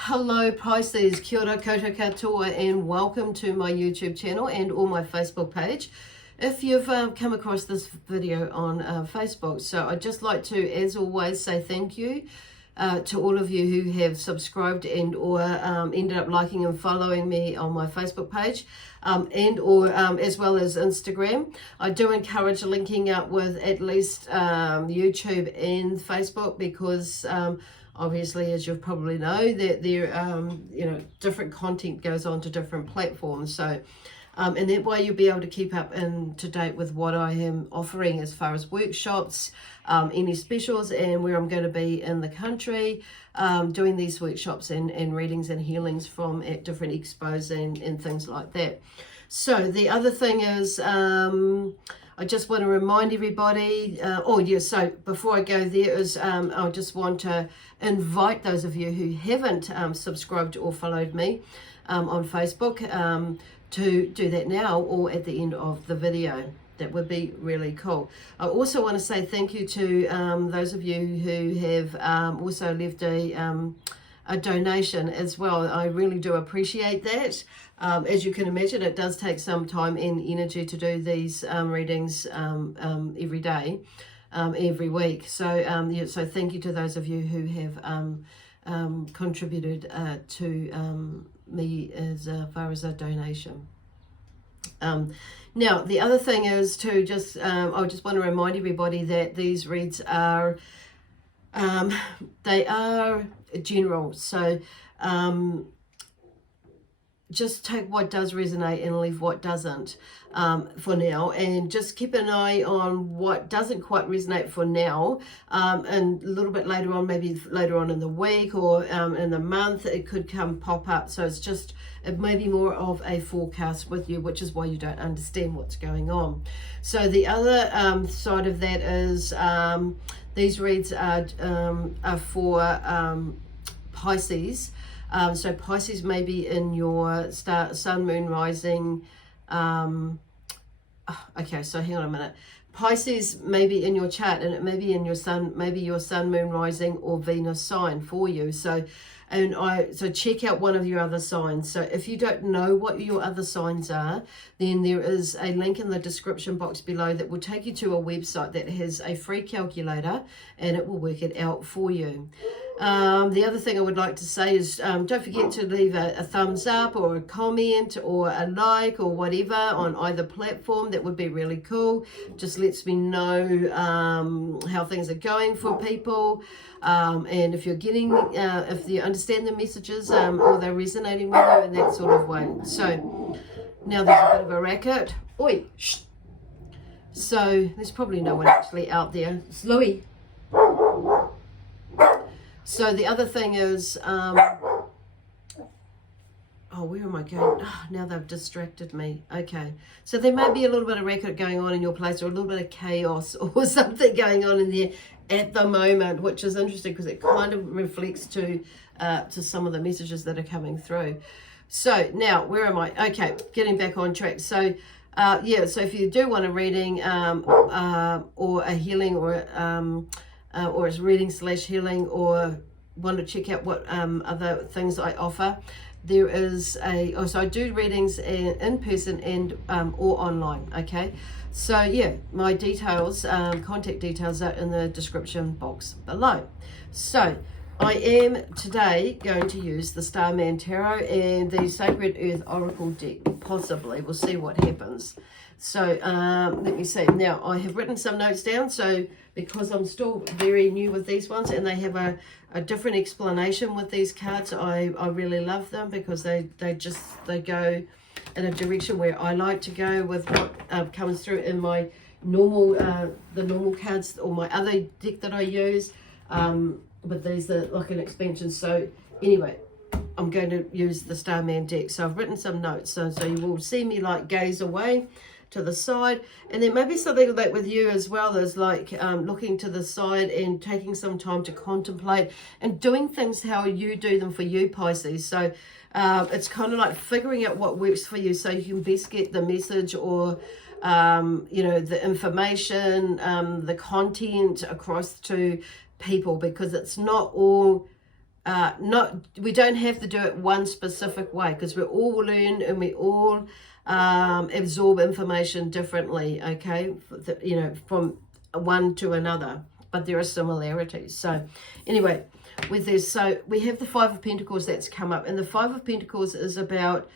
Hello Pisces, kia ora koutou katoa, and welcome to my YouTube channel and or my Facebook page if you've come across this video on Facebook. So I'd just like to, as always, say thank you to all of you who have subscribed and or ended up liking and following me on my Facebook page and or as well as Instagram. I do encourage linking up with at least YouTube and Facebook because obviously, as you probably know, that there different content goes on to different platforms. So and that way you'll be able to keep up and to date with what I am offering as far as workshops, any specials, and where I'm going to be in the country doing these workshops and readings and healings from at different expos and things like that. So the other thing is I just want to remind everybody, so before I go there is I just want to invite those of you who haven't subscribed or followed me on Facebook to do that now or at the end of the video. That would be really cool. I also want to say thank you to those of you who have also left a donation as well. I really do appreciate that. As you can imagine, it does take some time and energy to do these readings every day, every week. So, so thank you to those of you who have contributed to me as far as a donation. Now, the other thing is to just, I just want to remind everybody that these reads are, they are general. So, just take what does resonate and leave what doesn't for now, and just keep an eye on what doesn't quite resonate for now, and a little bit later on, maybe later on in the week or in the month, it could pop up. So it's just, it may be more of a forecast with you, which is why you don't understand what's going on. So the other side of that is these reads are for Pisces. So Pisces may be in your sun, moon, rising. Okay, so hang on a minute. Pisces may be in your chart, and it may be in your sun, maybe your sun, moon, rising, or Venus sign for you. So, so check out one of your other signs. So if you don't know what your other signs are, then there is a link in the description box below that will take you to a website that has a free calculator, and it will work it out for you. The other thing I would like to say is don't forget to leave a thumbs up or a comment or a like or whatever on either platform. That would be really cool. Just lets me know how things are going for people, and if you're getting, if you understand the messages or they're resonating with you in that sort of way. So now there's a bit of a racket. Oi, shh. So there's probably no one actually out there. It's Louis. So the other thing is, oh, where am I going? Oh, now they've distracted me. Okay. So there may be a little bit of racket going on in your place, or a little bit of chaos or something going on in there at the moment, which is interesting because it kind of reflects to some of the messages that are coming through. So now, where am I? Okay, getting back on track. So so if you do want a reading or a healing or it's reading / healing, or want to check out what other things I offer, there is so I do readings in person and or online. Okay, so yeah, my details, contact details are in the description box below. So I am today going to use the Starman Tarot and the Sacred Earth Oracle deck, possibly. We'll see what happens. So let me see. Now, I have written some notes down, so because I'm still very new with these ones and they have a different explanation with these cards, I really love them because they go in a direction where I like to go with what comes through in my normal, the normal cards or my other deck that I use. But these are like an expansion. So anyway, I'm going to use the Starman deck. So I've written some notes. So you will see me like gaze away to the side, and then maybe something like with you as well as like looking to the side and taking some time to contemplate and doing things how you do them for you, Pisces. So it's kind of like figuring out what works for you so you can best get the message or the information, the content across to people, because it's not all we don't have to do it one specific way, because we all learn and we all absorb information differently, okay, you know, from one to another, but there are similarities. So anyway, with this, so we have the Five of Pentacles that's come up, and the Five of Pentacles is about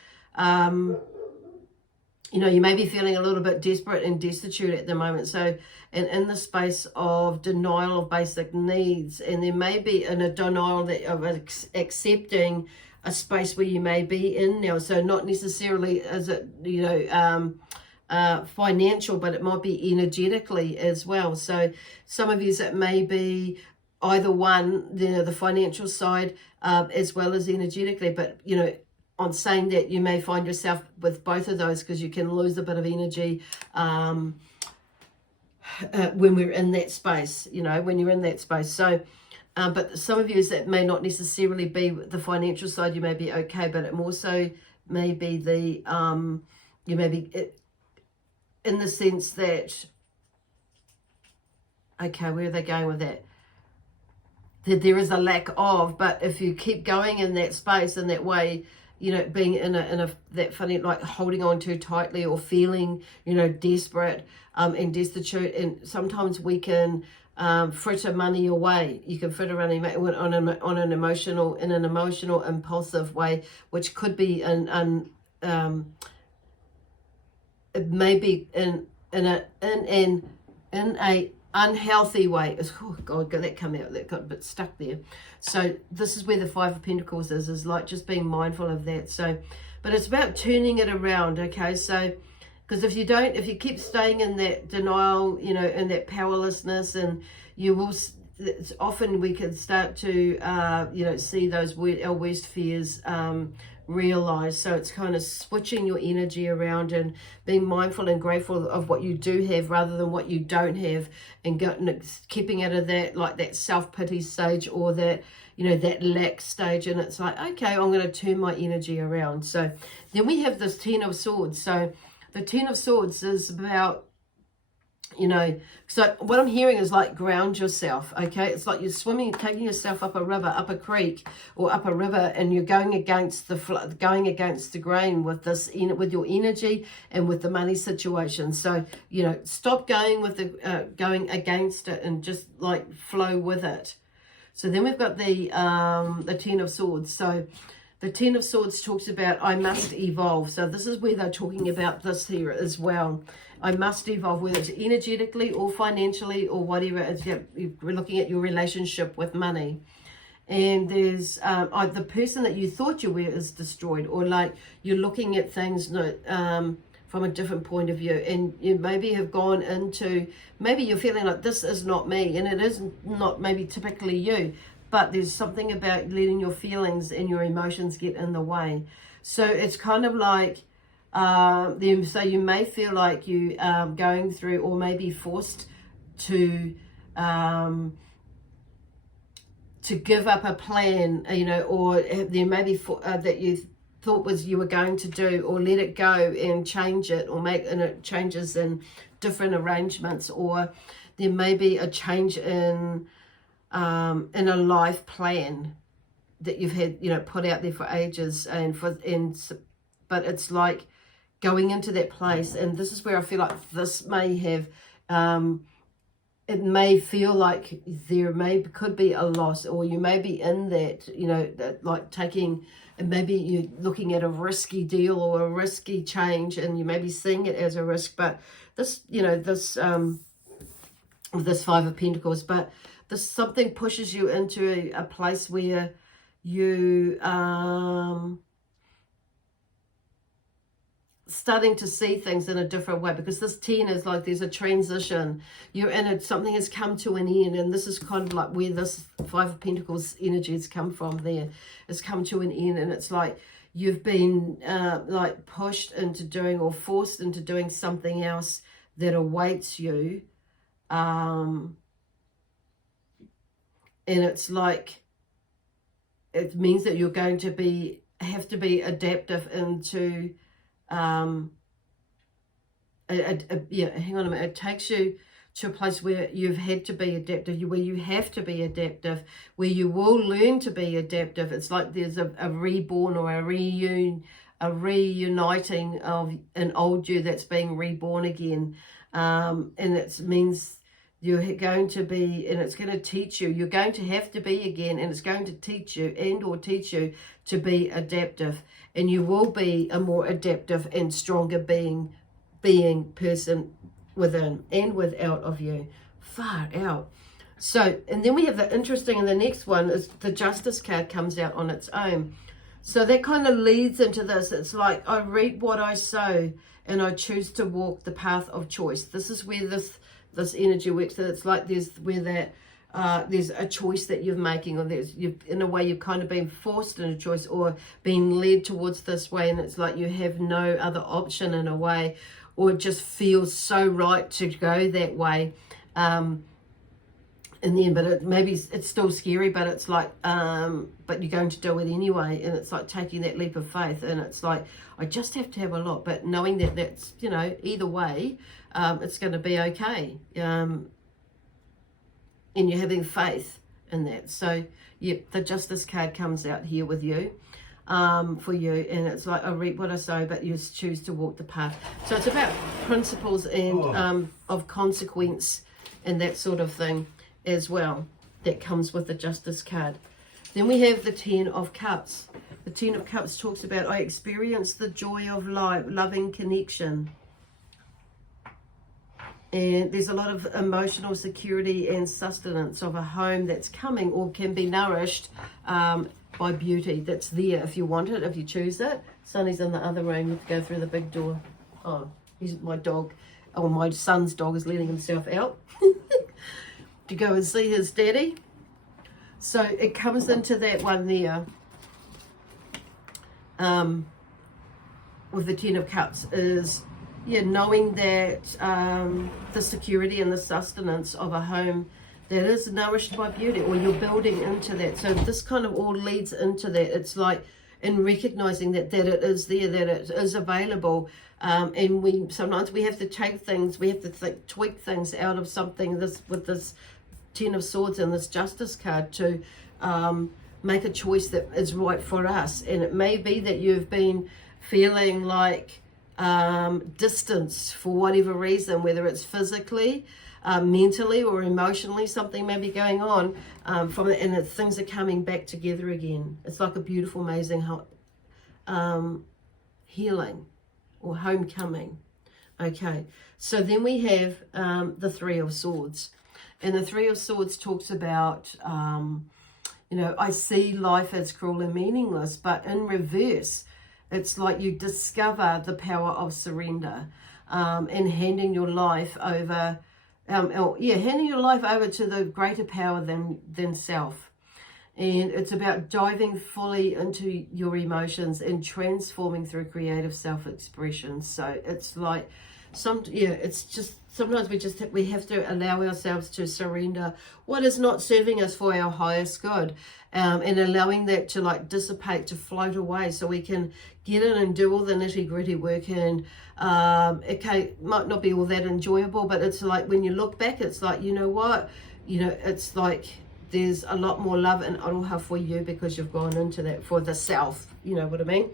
you know, you may be feeling a little bit desperate and destitute at the moment. So, and in the space of denial of basic needs, and there may be in a denial of accepting a space where you may be in now. So not necessarily is it, you know, financial, but it might be energetically as well. So some of you, it may be either one, you know, the financial side as well as energetically, but, you know, on saying that, you may find yourself with both of those, because you can lose a bit of energy when we're in that space, you know, when you're in that space. So, but some of you, that may not necessarily be the financial side, you may be okay, but it more so may be the, you may be in the sense that, okay, where are they going with that? That there is a lack of, but if you keep going in that space, in that way, you know, being in a that funny, like holding on too tightly or feeling, you know, desperate and destitute. And sometimes we can fritter money away. You can fritter money on an emotional, in an emotional, impulsive way, which could be it may be in a unhealthy way. Oh God, that come out, that got a bit stuck there. So this is where the Five of Pentacles is like just being mindful of that. So, but it's about turning it around, okay? So, because if you keep staying in that denial, you know, in that powerlessness, and you will, often we can start to, you know, see those our worst fears realize. So it's kind of switching your energy around and being mindful and grateful of what you do have rather than what you don't have, and keeping out of that, like that self-pity stage, or that, you know, that lack stage. And it's like, okay, I'm going to turn my energy around. So then we have this Ten of Swords. So the Ten of Swords is about, you know, so what I'm hearing is like ground yourself, okay? It's like you're swimming, taking yourself up a river, up a creek or up a river, and you're going against the grain with this, with your energy and with the money situation. So, you know, stop going with the going against it and just like flow with it. So then we've got the Ten of Swords. So the Ten of Swords talks about I must evolve. So this is where they're talking about this here as well. I must evolve, whether it's energetically or financially or whatever. It's, we're looking at your relationship with money. And there's the person that you thought you were is destroyed, or like you're looking at things from a different point of view, and you maybe have gone into, maybe you're feeling like this is not me, and it is not maybe typically you, but there's something about letting your feelings and your emotions get in the way. So it's kind of like, so you may feel like you going through, or maybe forced to give up a plan, you know, or there may be that you thought was you were going to do, or let it go and change it, or make changes in different arrangements, or there may be a change in a life plan that you've had, you know, put out there for ages, but it's like going into that place. And this is where I feel like this may have, it may feel like could be a loss, or you may be in that, you know, that like taking, and maybe you're looking at a risky deal or a risky change, and you may be seeing it as a risk. But this, you know, this Five of Pentacles, but this something pushes you into a place where you starting to see things in a different way, because this 10 is like there's a transition, you're in it, something has come to an end, and this is kind of like where this Five of Pentacles energy has come from. There it's come to an end, and it's like you've been like pushed into doing, or forced into doing something else that awaits you, and it's like it means that you're going to have to be adaptive into hang on a minute. It takes you to a place where you've had to be adaptive, where you have to be adaptive, where you will learn to be adaptive. It's like there's a reborn or a reuniting of an old you that's being reborn again. And it means you're going to be, and it's going to teach you, you're going to have to be again, and it's going to teach you or teach you to be adaptive. And you will be a more adaptive and stronger being person within and without of you. Far out. So, and then we have the interesting, and the next one is the Justice card comes out on its own. So that kind of leads into this. It's like, I reap what I sow, and I choose to walk the path of choice. This is where this energy works. So it's like there's a choice that you're making, or in a way you've kind of been forced in a choice or being led towards this way, and it's like you have no other option in a way, or it just feels so right to go that way in the end. But maybe it's still scary, but it's like but you're going to do it anyway, and it's like taking that leap of faith. And it's like, I just have to have a lot, but knowing that that's, either way, it's going to be okay, and you're having faith in that. So the Justice card comes out here with you, for you, and it's like, I reap what I sow, but you choose to walk the path. So it's about principles and of consequence and that sort of thing as well, that comes with the Justice card. Then we have the Ten of Cups. The Ten of Cups talks about, I experience the joy of life, loving connection. And there's a lot of emotional security and sustenance of a home that's coming or can be nourished by beauty that's there if you want it, if you choose it. Sonny's in the other room. You have to go through the big door. Oh, he's my dog. Oh, my son's dog is letting himself out to go and see his daddy. So it comes into that one there with the Ten of Cups is, knowing that the security and the sustenance of a home that is nourished by beauty, or you're building into that. So this kind of all leads into that. It's like in recognizing that it is there, that it is available. And sometimes we have to take things, we have to tweak things out of something with this Ten of Swords and this Justice card to make a choice that is right for us. And it may be that you've been feeling like distance for whatever reason, whether it's physically, mentally, or emotionally, something may be going on and things are coming back together again. It's like a beautiful, amazing healing or homecoming. Okay, so then we have the Three of Swords, and the Three of Swords talks about I see life as cruel and meaningless, but in reverse, it's like you discover the power of surrender and handing your life over, handing your life over to the greater power than self. And it's about diving fully into your emotions and transforming through creative self-expression. So it's like it's just sometimes we have to allow ourselves to surrender what is not serving us for our highest good, and allowing that to dissipate, to float away, so we can get in and do all the nitty-gritty work. And it might not be all that enjoyable, but it's like when you look back, it's like, it's like there's a lot more love and aroha for you because you've gone into that for the self, you know what I mean?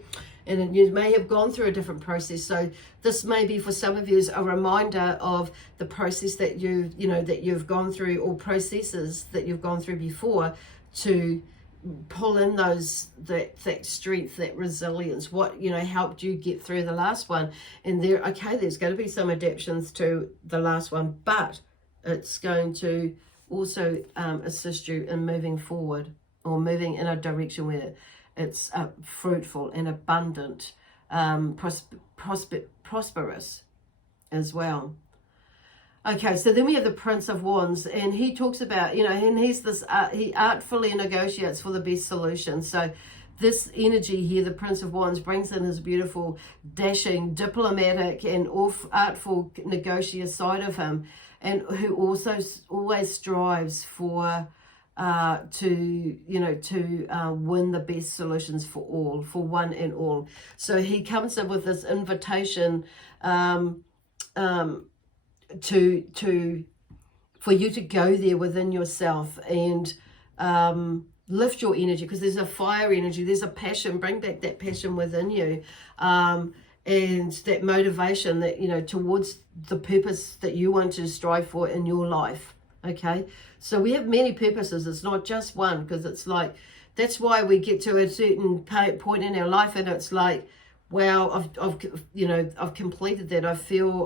And you may have gone through a different process. So this may be for some of you a reminder of the process that you've gone through, or processes that you've gone through before, to pull in that strength, that resilience, what helped you get through the last one. And there's going to be some adaptations to the last one, but it's going to also assist you in moving forward, or moving in a direction where it's fruitful and abundant, prosperous as well. Okay, so then we have the Prince of Wands, and he talks about, and he's this, he artfully negotiates for the best solution. So this energy here, the Prince of Wands, brings in his beautiful, dashing, diplomatic, and artful negotiator side of him, and who also always strives for to win the best solutions for all, for one and all. So he comes up with this invitation to for you to go there within yourself and lift your energy, because there's a fire energy, there's a passion. Bring back that passion within you, and that motivation that, you know, towards the purpose that you want to strive for in your life. Okay, so we have many purposes. It's not just one, because it's like, that's why we get to a certain point in our life and it's like, wow, I've completed that. I feel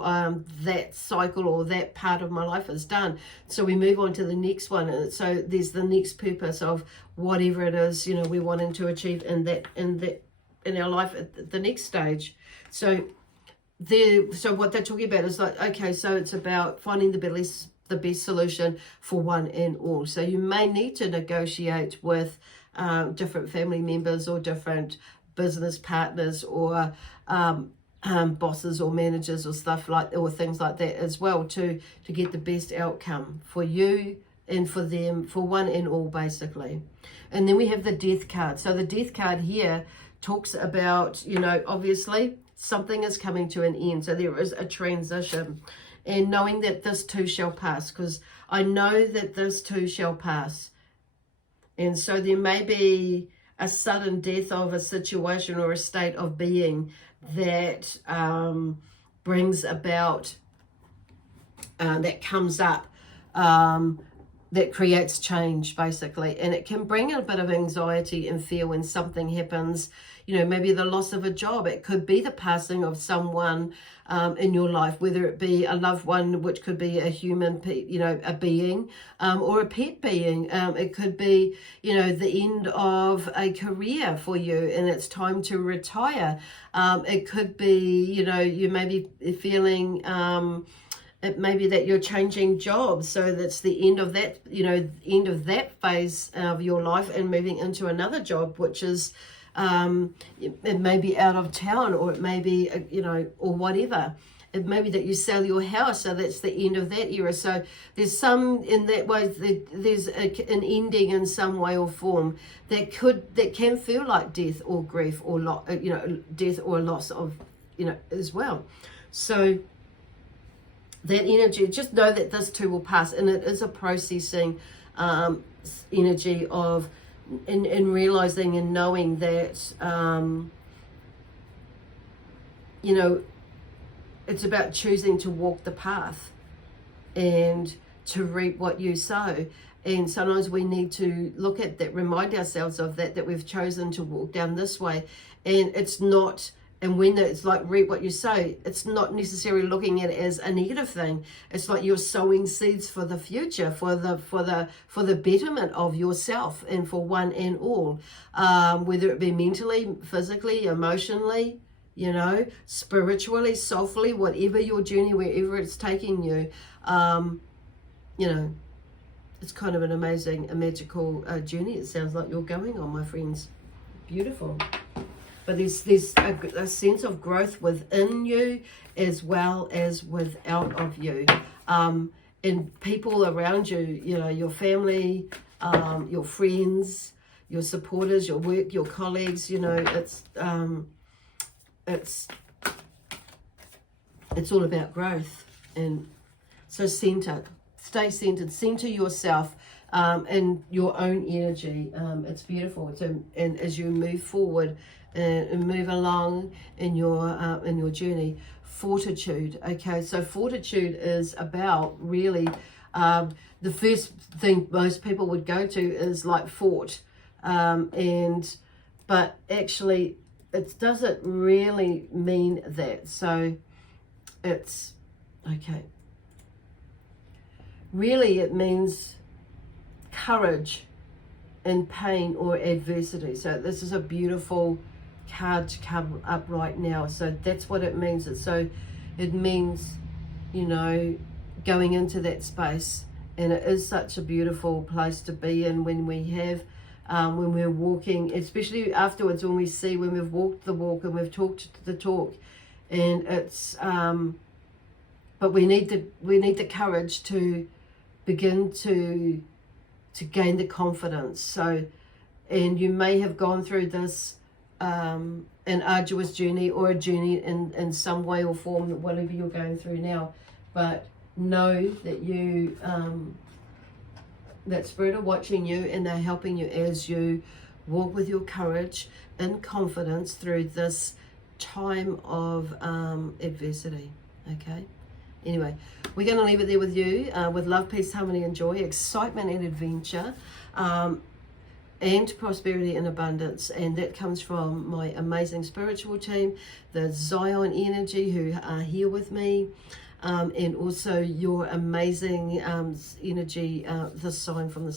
that cycle or that part of my life is done. So we move on to the next one. And so there's the next purpose of whatever it is, you know, we're wanting to achieve in our life at the next stage. So what they're talking about is like, okay, so it's about finding the best solution for one and all. So you may need to negotiate with different family members or different business partners or bosses or managers or stuff like, or things like that as well, to get the best outcome for you and for them, for one and all, basically. And then we have the Death card. So the Death card here talks about, you know, obviously something is coming to an end. So there is a transition, and knowing that this too shall pass, because I know that this too shall pass. And so there may be a sudden death of a situation or a state of being that brings about, that comes up, that creates change, basically. And it can bring a bit of anxiety and fear when something happens, you know, maybe the loss of a job. It could be the passing of someone in your life, whether it be a loved one, which could be a human, you know, a being, or a pet being. It could be, you know, the end of a career for you and it's time to retire. It could be, you know, you may be feeling, it may be that you're changing jobs, so that's the end of that, you know, end of that phase of your life and moving into another job, which is, it may be out of town, or it may be, you know, or whatever. It may be that you sell your house, so that's the end of that era. So there's some, in that way, there's an ending in some way or form that can feel like death or grief or you know, death or loss of, you know, as well. So that energy, just know that this too will pass, and it is a processing energy of in realizing and knowing that you know, it's about choosing to walk the path and to reap what you sow. And sometimes we need to look at that, remind ourselves of that we've chosen to walk down this way. And it's not, and when it's like reap what you sow, it's not necessarily looking at it as a negative thing. It's like you're sowing seeds for the future, for the betterment of yourself and for one and all, whether it be mentally, physically, emotionally, you know, spiritually, soulfully, whatever your journey, wherever it's taking you. You know, it's kind of an amazing, a magical journey it sounds like you're going on, my friends. Beautiful. But there's a sense of growth within you as well as without of you. And people around you, you know, your family, your friends, your supporters, your work, your colleagues, you know, it's all about growth. And so stay centered, center yourself and your own energy. It's beautiful. And as you move forward and move along in your journey, fortitude. Okay, so fortitude is about really the first thing most people would go to is like fort, but actually it doesn't really mean that. So it's okay. Really, it means courage in pain or adversity. So this is a beautiful card to come up right now. So that's what it means. It means, you know, going into that space, and it is such a beautiful place to be in when we have, when we're walking, especially afterwards when we've walked the walk and we've talked the talk, and it's, but we need the courage to begin to gain the confidence. So, and you may have gone through this an arduous journey or a journey in some way or form, whatever you're going through now, but know that you, that Spirit are watching you, and they're helping you as you walk with your courage and confidence through this time of adversity. Okay. Anyway, we're going to leave it there with you, with love, peace, harmony, and joy, excitement and adventure, and prosperity and abundance. And that comes from my amazing spiritual team, the Zion Energy, who are here with me, and also your amazing energy, the sign from the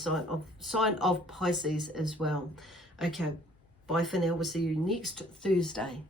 sign of Pisces as well. Okay, bye for now. We'll see you next Thursday.